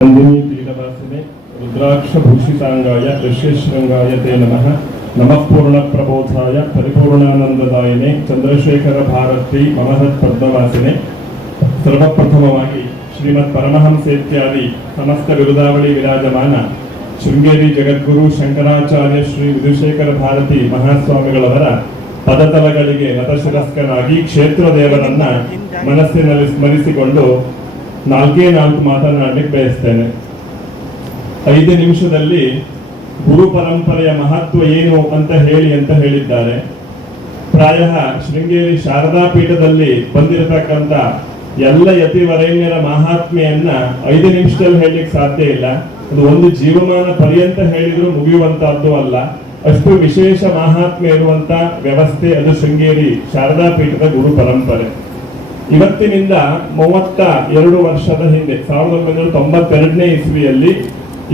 ನಂದಿನಿ ಪೀಠವಾಸಿನೆ ರುದ್ರಾಕ್ಷಭೂಷಿತಾಂಗಾಯ ಋಷ್ಯಶೃಂಗಾಯ ತೇ ನಮಃ. ನಮಃ ಪೂರ್ಣ ಪ್ರಬೋಧಾಯ, ಪರಿಪೂರ್ಣಾನಂದದಾಯಿನೆ, ಚಂದ್ರಶೇಖರ ಭಾರತಿ ಮಮಹತ್ ಪದ್ಮವಾಸಿನೆ. ಸರ್ವಪ್ರಥಮವಾಗಿ ಶ್ರೀಮತ್ ಪರಮಹಂಸೇತ್ಯಾದಿ ಸಮಸ್ತ ಬಿರುದಾವಳಿ ವಿರಾಜಮಾನ ಶೃಂಗೇರಿ ಜಗದ್ಗುರು ಶಂಕರಾಚಾರ್ಯ ಶ್ರೀ ವಿಧುಶೇಖರ ಭಾರತಿ ಮಹಾಸ್ವಾಮಿಗಳವರ ಪದತಲಗಳಿಗೆ ನತಶಿರಸ್ಕರಾಗಿ ಕ್ಷೇತ್ರ ದೇವರನ್ನ ಮನಸ್ಸಿನಲ್ಲಿ ಸ್ಮರಿಸಿಕೊಂಡು ನಾಲ್ಕೇ ನಾಲ್ಕು ಮಾತನಾಡಲಿಕ್ಕೆ ಬಯಸ್ತೇನೆ. ಐದು ನಿಮಿಷದಲ್ಲಿ ಗುರು ಪರಂಪರೆಯ ಮಹತ್ವ ಏನು ಅಂತ ಹೇಳಿ ಅಂತ ಹೇಳಿದ್ದಾರೆ. ಪ್ರಾಯ ಶೃಂಗೇರಿ ಶಾರದಾ ಪೀಠದಲ್ಲಿ ಬಂದಿರತಕ್ಕಂಥ ಎಲ್ಲ ಯತಿವರೇಣ್ಯರ ಮಹಾತ್ಮೆಯನ್ನ ಐದು ನಿಮಿಷದಲ್ಲಿ ಹೇಳಲಿಕ್ಕೆ ಸಾಧ್ಯ ಇಲ್ಲ. ಅದು ಒಂದು ಜೀವಮಾನ ಪರ್ಯಂತ ಹೇಳಿದ್ರು ಮುಗಿಯುವಂತಹದ್ದು ಅಲ್ಲ. ಅಷ್ಟು ವಿಶೇಷ ಮಹಾತ್ಮೆ ಇರುವಂತ ವ್ಯವಸ್ಥೆ ಅದು ಶೃಂಗೇರಿ ಶಾರದಾ ಪೀಠದ ಗುರು ಪರಂಪರೆ. ಇವತ್ತಿನಿಂದ ಮೂವತ್ತ ಎರಡು ವರ್ಷದ ಹಿಂದೆ, ಸಾವಿರದ ಒಂಬೈನೂರ ತೊಂಬತ್ತೆರಡನೇ ಇಸ್ವಿಯಲ್ಲಿ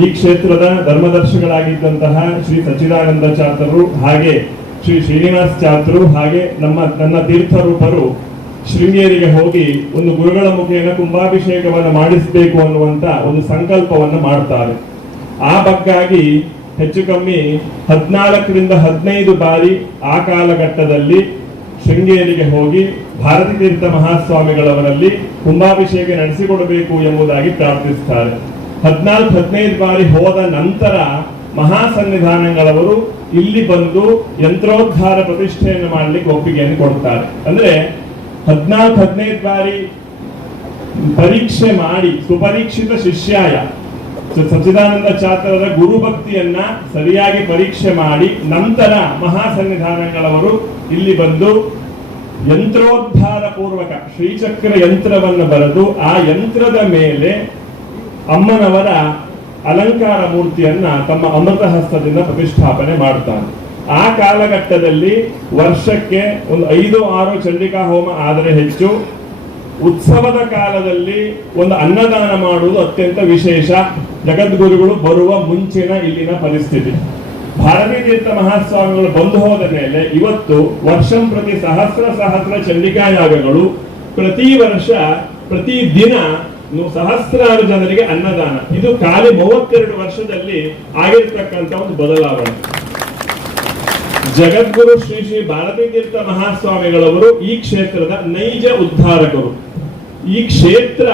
ಈ ಕ್ಷೇತ್ರದ ಧರ್ಮದರ್ಶಿಗಳಾಗಿದ್ದಂತಹ ಶ್ರೀ ಸಚ್ಚಿದಾನಂದ ಚಾತರು ಹಾಗೆ ಶ್ರೀ ಶ್ರೀನಿವಾಸ್ ಚಾತರು ಹಾಗೆ ನಮ್ಮ, ನನ್ನ ತೀರ್ಥರೂಪರು ಶೃಂಗೇರಿಗೆ ಹೋಗಿ ಒಂದು ಗುರುಗಳ ಮುಖೇನ ಕುಂಭಾಭಿಷೇಕವನ್ನು ಮಾಡಿಸಬೇಕು ಅನ್ನುವಂತ ಒಂದು ಸಂಕಲ್ಪವನ್ನು ಮಾಡ್ತಾರೆ. ಆ ಬಗ್ಗಾಗಿ ಹೆಚ್ಚು ಕಮ್ಮಿ ಹದಿನಾಲ್ಕರಿಂದ ಹದಿನೈದು ಬಾರಿ ಆ ಕಾಲಘಟ್ಟದಲ್ಲಿ ಶೃಂಗೇರಿಗೆ ಹೋಗಿ ಭಾರತೀ ತೀರ್ಥ ಮಹಾಸ್ವಾಮಿಗಳವರಲ್ಲಿ ಕುಂಭಾಭಿಷೇಕ ನಡೆಸಿಕೊಡಬೇಕು ಎಂಬುದಾಗಿ ಪ್ರಾರ್ಥಿಸುತ್ತಾರೆ. ಹದಿನಾಲ್ಕು, ಹದಿನೈದು ಬಾರಿ ಹೋದ ನಂತರ ಮಹಾಸನ್ನಿಧಾನಗಳವರು ಇಲ್ಲಿ ಬಂದು ಯಂತ್ರೋದ್ಧಾರ ಪ್ರತಿಷ್ಠೆಯನ್ನು ಮಾಡಲಿಕ್ಕೆ ಒಪ್ಪಿಗೆಯನ್ನು ಕೊಡ್ತಾರೆ. ಅಂದ್ರೆ ಹದಿನಾಲ್ಕು, ಹದಿನೈದು ಬಾರಿ ಪರೀಕ್ಷೆ ಮಾಡಿ ಸುಪರೀಕ್ಷಿತ ಶಿಷ್ಯಾಯ ಸಚ್ಚಿದಾನಂದ ಚಾತ್ರರ ಗುರುಭಕ್ತಿಯನ್ನ ಸರಿಯಾಗಿ ಪರೀಕ್ಷೆ ಮಾಡಿ ನಂತರ ಮಹಾಸನ್ನಿಧಾನಗಳವರು ಇಲ್ಲಿ ಬಂದು ಯಂತ್ರೋದ್ಧಾರ ಪೂರ್ವಕ ಶ್ರೀಚಕ್ರ ಯಂತ್ರವನ್ನು ಬರೆದು ಆ ಯಂತ್ರದ ಮೇಲೆ ಅಮ್ಮನವರ ಅಲಂಕಾರ ಮೂರ್ತಿಯನ್ನ ತಮ್ಮ ಅಮೃತ ಹಸ್ತದಿಂದ ಪ್ರತಿಷ್ಠಾಪನೆ ಮಾಡ್ತಾನೆ ಆ ಕಾಲಘಟ್ಟದಲ್ಲಿ ವರ್ಷಕ್ಕೆ ಒಂದು ಐದು ಆರು ಚಂಡಿಕಾ ಹೋಮ ಆದರೆ ಹೆಚ್ಚು. ಉತ್ಸವದ ಕಾಲದಲ್ಲಿ ಒಂದು ಅನ್ನದಾನ ಮಾಡುವುದು ಅತ್ಯಂತ ವಿಶೇಷ. ಜಗದ್ಗುರುಗಳು ಬರುವ ಮುಂಚಿನ ಇಲ್ಲಿನ ಪರಿಸ್ಥಿತಿ. ಭಾರತೀ ತೀರ್ಥ ಮಹಾಸ್ವಾಮಿಗಳು ಬಂದು ಹೋದ ಮೇಲೆ ಇವತ್ತು ವರ್ಷಂ ಪ್ರತಿ ಸಹಸ್ರ ಸಹಸ್ರ ಚಂಡಿಕಾ ಯಾಗಗಳು ಪ್ರತಿ ವರ್ಷ, ಪ್ರತಿ ದಿನ ಸಹಸ್ರಾರು ಜನರಿಗೆ ಅನ್ನದಾನ. ಇದು ಖಾಲಿ ಮೂವತ್ತೆರಡು ವರ್ಷದಲ್ಲಿ ಆಗಿರ್ತಕ್ಕಂಥ ಒಂದು ಬದಲಾವಣೆ. ಜಗದ್ಗುರು ಶ್ರೀ ಶ್ರೀ ಭಾರತೀ ತೀರ್ಥ ಮಹಾಸ್ವಾಮಿಗಳವರು ಈ ಕ್ಷೇತ್ರದ ನೈಜ ಉದ್ಧಾರಕರು. ಈ ಕ್ಷೇತ್ರ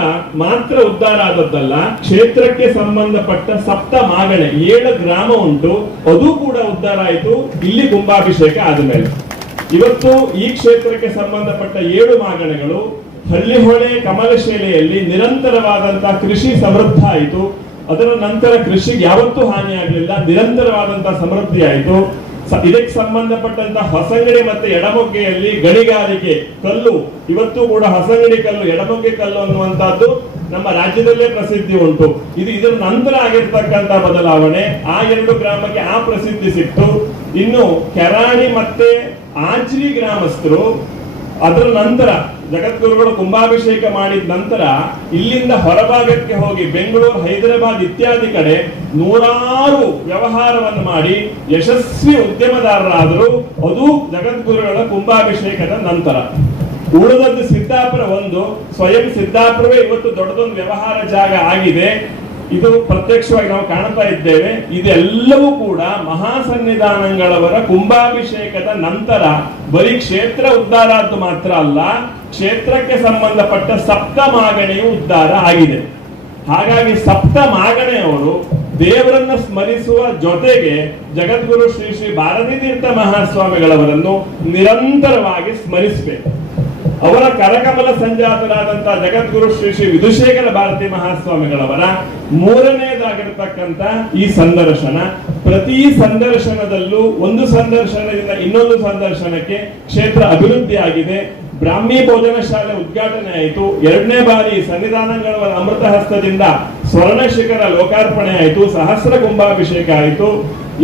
ಮಾತ್ರ ಉದ್ಧಾರ ಆದದ್ದಲ್ಲ, ಕ್ಷೇತ್ರಕ್ಕೆ ಸಂಬಂಧಪಟ್ಟ ಸಪ್ತ ಮಾಗಣೆ, ಏಳು ಗ್ರಾಮ ಉಂಟು, ಅದು ಕೂಡ ಉದ್ಧಾರ ಆಯಿತು, ಇಲ್ಲಿ ಕುಂಭಾಭಿಷೇಕ ಆದಮೇಲೆ. ಇವತ್ತು ಈ ಕ್ಷೇತ್ರಕ್ಕೆ ಸಂಬಂಧಪಟ್ಟ ಏಳು ಮಾಗಣೆಗಳು, ಹಳ್ಳಿಹೊಳೆ ಕಮಲಶೇಲೆಯಲ್ಲಿ ನಿರಂತರವಾದಂತಹ ಕೃಷಿ ಸಮೃದ್ಧ ಆಯಿತು, ಅದರ ನಂತರ ಕೃಷಿಗೆ ಯಾವತ್ತೂ ಹಾನಿ ಆಗಲಿಲ್ಲ, ನಿರಂತರವಾದಂತಹ ಸಮೃದ್ಧಿ ಆಯಿತು. ಇದಕ್ಕೆ ಸಂಬಂಧಪಟ್ಟಂತ ಹೊಸಂಗಡಿ ಮತ್ತೆ ಎಡಮೊಗ್ಗೆಯಲ್ಲಿ ಗಣಿಗಾರಿಕೆ ಕಲ್ಲು, ಇವತ್ತು ಕೂಡ ಹೊಸಂಗಡಿ ಕಲ್ಲು, ಎಡಮೊಗ್ಗೆ ಕಲ್ಲು ಅನ್ನುವಂತಹದ್ದು ನಮ್ಮ ರಾಜ್ಯದಲ್ಲೇ ಪ್ರಸಿದ್ಧಿ ಉಂಟು. ಇದು ಇದರ ನಂತರ ಆಗಿರ್ತಕ್ಕಂತ ಬದಲಾವಣೆ. ಆ ಎರಡು ಗ್ರಾಮಕ್ಕೆ ಆ ಪ್ರಸಿದ್ಧಿ ಸಿಕ್ತು. ಇನ್ನು ಕೆರಾಣಿ ಮತ್ತೆ ಆಜ್ರಿ ಗ್ರಾಮಸ್ಥರು ಅದರ ನಂತರ ಜಗದ್ಗುರುಗಳು ಕುಂಭಾಭಿಷೇಕ ಮಾಡಿದ ನಂತರ ಇಲ್ಲಿಂದ ಹೊರಭಾಗಕ್ಕೆ ಹೋಗಿ ಬೆಂಗಳೂರು, ಹೈದರಾಬಾದ್ ಇತ್ಯಾದಿ ಕಡೆ ನೂರಾರು ವ್ಯವಹಾರವನ್ನು ಮಾಡಿ ಯಶಸ್ವಿ ಉದ್ಯಮದಾರರಾದರು. ಅದು ಜಗದ್ಗುರುಗಳ ಕುಂಭಾಭಿಷೇಕದ ನಂತರ. ಉಳಿದದ್ದು ಸಿದ್ದಾಪುರ ಒಂದು, ಸ್ವಯಂ ಸಿದ್ದಾಪುರವೇ ಇವತ್ತು ದೊಡ್ಡದೊಂದು ವ್ಯವಹಾರ ಜಾಗ ಆಗಿದೆ. ಇದು ಪ್ರತ್ಯಕ್ಷವಾಗಿ ನಾವು ಕಾಣ್ತಾ ಇದ್ದೇವೆ. ಇದೆಲ್ಲವೂ ಕೂಡ ಮಹಾಸನ್ನಿಧಾನಗಳವರ ಕುಂಭಾಭಿಷೇಕದ ನಂತರ ಬರೀ ಕ್ಷೇತ್ರ ಉದ್ಧಾರ ಆದ್ದು ಮಾತ್ರ ಅಲ್ಲ, ಕ್ಷೇತ್ರಕ್ಕೆ ಸಂಬಂಧಪಟ್ಟ ಸಪ್ತ ಮಾಗಣೆಯು ಉದ್ಧಾರ ಆಗಿದೆ. ಹಾಗಾಗಿ ಸಪ್ತ ಮಾಗಣೆಯವರು ದೇವರನ್ನ ಸ್ಮರಿಸುವ ಜೊತೆಗೆ ಜಗದ್ಗುರು ಶ್ರೀ ಶ್ರೀ ಭಾರತೀ ತೀರ್ಥ ಮಹಾಸ್ವಾಮಿಗಳವರನ್ನು ನಿರಂತರವಾಗಿ ಸ್ಮರಿಸಬೇಕು. ಅವರ ಕರಕಮಲ ಸಂಜಾತರಾದಂತಹ ಜಗದ್ಗುರು ಶ್ರೀ ಶ್ರೀ ವಿಧುಶೇಖರ ಭಾರತಿ ಮಹಾಸ್ವಾಮಿಗಳವರ ಮೂರನೇದಾಗಿರ್ತಕ್ಕಂಥ ಈ ಸಂದರ್ಶನ. ಪ್ರತಿ ಸಂದರ್ಶನದಲ್ಲೂ ಒಂದು ಸಂದರ್ಶನದಿಂದ ಇನ್ನೊಂದು ಸಂದರ್ಶನಕ್ಕೆ ಕ್ಷೇತ್ರ ಅಭಿವೃದ್ಧಿ ಆಗಿದೆ. ಬ್ರಾಹ್ಮಿ ಭೋಜನ ಶಾಲೆ ಉದ್ಘಾಟನೆ ಆಯಿತು. ಎರಡನೇ ಬಾರಿ ಸನ್ನಿಧಾನಗಳ ಅಮೃತ ಹಸ್ತದಿಂದ ಸ್ವರ್ಣ ಶಿಖರ ಲೋಕಾರ್ಪಣೆ ಆಯಿತು. ಸಹಸ್ರ ಕುಂಭಾಭಿಷೇಕ ಆಯಿತು.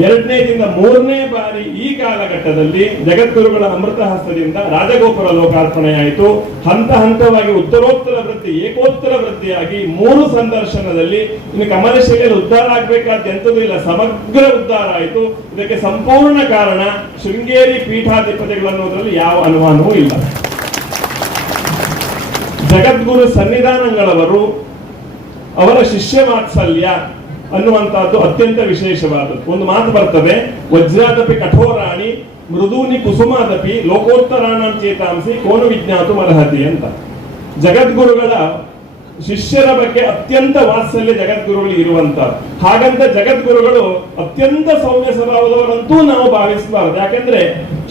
ಎರಡನೇದಿಂದ ಮೂರನೇ ಬಾರಿ ಈ ಕಾಲಘಟ್ಟದಲ್ಲಿ ಜಗದ್ಗುರುಗಳ ಅಮೃತ ಹಸ್ತದಿಂದ ರಾಜಗೋಪುರ ಲೋಕಾರ್ಪಣೆಯಾಯಿತು. ಹಂತ ಹಂತವಾಗಿ ಉತ್ತರೋತ್ತರ ವೃತ್ತಿ, ಏಕೋತ್ತರ ವೃತ್ತಿಯಾಗಿ ಮೂರು ಸಂದರ್ಶನದಲ್ಲಿ ಇನ್ನು ಕಮಲಶಿಲೆಯಲ್ಲಿ ಉದ್ಧಾರ ಆಗ್ಬೇಕಾದ ಇಲ್ಲ, ಸಮಗ್ರ ಉದ್ಧಾರ ಆಯಿತು. ಇದಕ್ಕೆ ಸಂಪೂರ್ಣ ಕಾರಣ ಶೃಂಗೇರಿ ಪೀಠಾಧಿಪತಿಗಳು ಅನ್ನೋದ್ರಲ್ಲಿ ಯಾವ ಅನುಮಾನವೂ ಇಲ್ಲ. ಜಗದ್ಗುರು ಸನ್ನಿಧಾನಗಳವರು ಅವರ ಶಿಷ್ಯ ವಾತ್ಸಲ್ಯ ಅನ್ನುವಂತಹದ್ದು ಅತ್ಯಂತ ವಿಶೇಷವಾದದ್ದು. ಒಂದು ಮಾತು ಬರ್ತದೆ, ವಜ್ರಾದಪಿ ಕಠೋರಾಣಿ, ಮೃದೂನಿ ಕುಸುಮಾದಪಿ ಲೋಕೋತ್ತರಾಣ ಚೇತಾಂಸಿ, ಕೋನು ವಿಜ್ಞಾತು ಅರ್ಹತಿ ಅಂತ. ಜಗದ್ಗುರುಗಳ ಶಿಷ್ಯರ ಬಗ್ಗೆ ಅತ್ಯಂತ ವಾತ್ಸಲ್ಯ ಜಗದ್ಗುರುಗಳು ಇರುವಂತ ಹಾಗಂತ ಜಗದ್ಗುರುಗಳು ಅತ್ಯಂತ ಸೌಮ್ಯ ಸ್ವಭಾವದವರಂತೂ ನಾವು ಭಾವಿಸಬಾರದು. ಯಾಕೆಂದ್ರೆ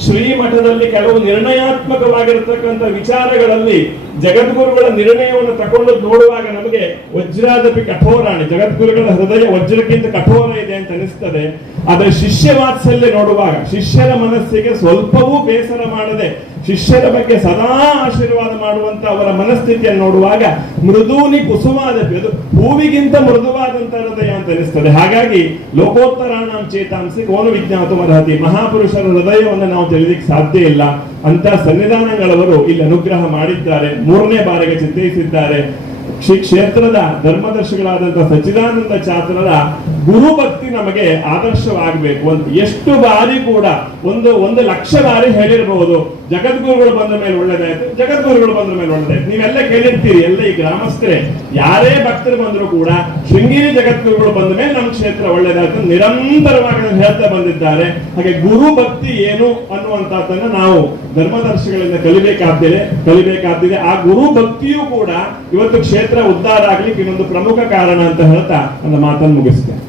ಶ್ರೀಮಠದಲ್ಲಿ ಕೆಲವು ನಿರ್ಣಯಾತ್ಮಕವಾಗಿರತಕ್ಕಂಥ ವಿಚಾರಗಳಲ್ಲಿ ಜಗದ್ಗುರುಗಳ ನಿರ್ಣಯವನ್ನು ತಗೊಂಡು ನೋಡುವಾಗ ನಮಗೆ ವಜ್ರಾದಪಿ ಕಠೋರಾಣಿ, ಜಗದ್ಗುರುಗಳ ಹೃದಯ ವಜ್ರಕ್ಕಿಂತ ಕಠೋರ ಇದೆ ಅಂತ ಅನಿಸ್ತದೆ. ಆದರೆ ಶಿಷ್ಯ ವಾತ್ಸಲ್ಯ ನೋಡುವಾಗ, ಶಿಷ್ಯರ ಮನಸ್ಸಿಗೆ ಸ್ವಲ್ಪವೂ ಬೇಸರ ಮಾಡದೆ, ಶಿಷ್ಯರ ಬಗ್ಗೆ ಸದಾ ಆಶೀರ್ವಾದ ಮಾಡುವಂತ ಅವರ ಮನಸ್ಥಿತಿಯನ್ನು ನೋಡುವಾಗ ಮೃದೂನಿ ಕುಸುಮಾದಪಿ ಅದು ಹೂವಿಗಿಂತ ಮೃದುವಾದಂತ ಹೃದಯ ಅಂತ ಅನಿಸ್ತದೆ. ಹಾಗಾಗಿ ಲೋಕೋತ್ತರಾಣಾಂ ಚೇತಾಂಸಿ ಕೋನು ವಿಜ್ಞಾತು ಅರ್ಹತಿ ಮಹಾಪುರುಷರ ಹೃದಯವನ್ನು ನಾವು ತಿಳಿಲಿಕ್ಕೆ ಸಾಧ್ಯ ಇಲ್ಲ. ಅಂತ ಸನ್ನಿಧಾನಗಳವರು ಇಲ್ಲಿ ಅನುಗ್ರಹ ಮಾಡಿದ್ದಾರೆ. ಮೂರನೇ ಬಾರಿಗೆ ಚಿತ್ರಿಸಿದ್ದಾರೆ ಶ್ರೀ ಕ್ಷೇತ್ರದ ಧರ್ಮದರ್ಶಿಗಳಾದಂತಹ ಸಚ್ಚಿದಾನಂದ ಚಾತ್ರರ ಗುರು ಭಕ್ತಿ ನಮಗೆ ಆದರ್ಶವಾಗಬೇಕು ಅಂತ. ಎಷ್ಟು ಬಾರಿ ಕೂಡ ಒಂದು ಒಂದು ಲಕ್ಷ ಬಾರಿ ಹೇಳಿರಬಹುದು ಜಗದ್ಗುರುಗಳು ಬಂದ ಮೇಲೆ ಒಳ್ಳೇದಾಯ್ತು, ಜಗದ್ಗುರುಗಳು ಬಂದ ಮೇಲೆ ಒಳ್ಳೇದಾಯ್ತು. ನೀವೆಲ್ಲ ಕೇಳಿರ್ತೀರಿ, ಎಲ್ಲ ಈ ಗ್ರಾಮಸ್ಥರೇ. ಯಾರೇ ಭಕ್ತರು ಬಂದರೂ ಕೂಡ ಶೃಂಗೇರಿ ಜಗದ್ಗುರುಗಳು ಬಂದ ಮೇಲೆ ನಮ್ಮ ಕ್ಷೇತ್ರ ಒಳ್ಳೇದಾಯ್ತು ನಿರಂತರವಾಗಿ ಹೇಳ್ತಾ ಬಂದಿದ್ದಾರೆ. ಹಾಗೆ ಗುರು ಭಕ್ತಿ ಏನು ಅನ್ನುವಂತಹದ್ದನ್ನ ನಾವು ಧರ್ಮದರ್ಶಿಗಳಿಂದ ಕಲಿಬೇಕಾಗ್ತಿದೆ ಕಲಿಬೇಕಾದ್ದಿದೆ. ಆ ಗುರು ಭಕ್ತಿಯೂ ಕೂಡ ಇವತ್ತು ಕ್ಷೇತ್ರ ಉದ್ಧಾರ ಆಗ್ಲಿಕ್ಕೆ ಇನ್ನೊಂದು ಪ್ರಮುಖ ಕಾರಣ ಅಂತ ಹೇಳ್ತಾ ನನ್ನ ಮಾತನ್ನು ಮುಗಿಸ್ತೇನೆ